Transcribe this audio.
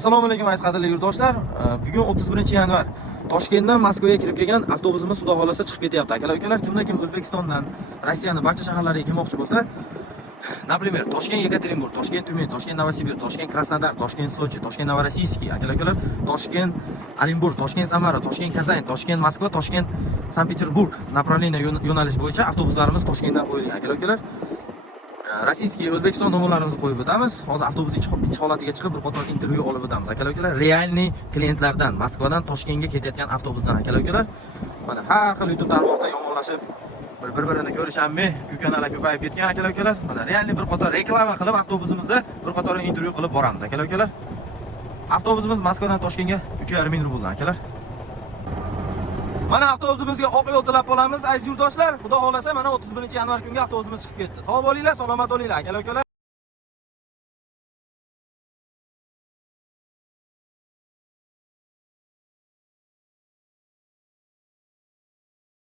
Assalomu alaykum aziz qadrli yurtdoshlar. Bugun 31-yanvar. Toshkentdan Moskvaga kirib kelgan avtobusimiz xudo xolasa chiqib ketyapti. Aka-ukalar, kimdan-kim O'zbekistondan, Rossiyaning barcha shaharlariga kelmoqchi bo'lsa, например, Toshkent Yekaterinburg, Toshkent Tyumen, Toshkent Novosibirsk, Toshkent Krasnodar, Toshkent Sochi, Toshkent Novorossiysk, aka-ukalar, Toshkent Orenburg, Toshkent Samara, Toshkent Kazan, Toshkent Moskva, Toshkent Sankt-Peterburg направление yo'nalish bo'yicha avtobuslarimiz Toshkentdan qo'yilgan. Aka-ukalar, rossiyskiy O'zbekiston nomerlarimizni qo'yib o'tamiz. Hozir avtobus ichki holatiga chiqib bir qator intervyu olib o'tamiz. Aka-ukalar, realniy klientlardan, Moskvadan Toshkentga ketayotgan avtobusdan aka-ukalar. Mana har xil YouTube tarmoqda yomonlashib, bir-birini ko'rishammi, kanalar ko'payib ketgan aka-ukalar. Mana realniy bir qator reklama qilib avtobusimizda bir qator intervyu qilib boramiz aka-ukalar. Avtobusimiz Moskvadan Toshkentga 3,5 ming rubldan akalar. Mana avtobusimizga oq yo'l tilab qolamiz aziz yurtdoshlar. Xudo xolasa mana 31-yanvar kunga avtobusimiz chiqib ketdi. Sog' bo'linglar, salomat bo'linglar aka-ukalar.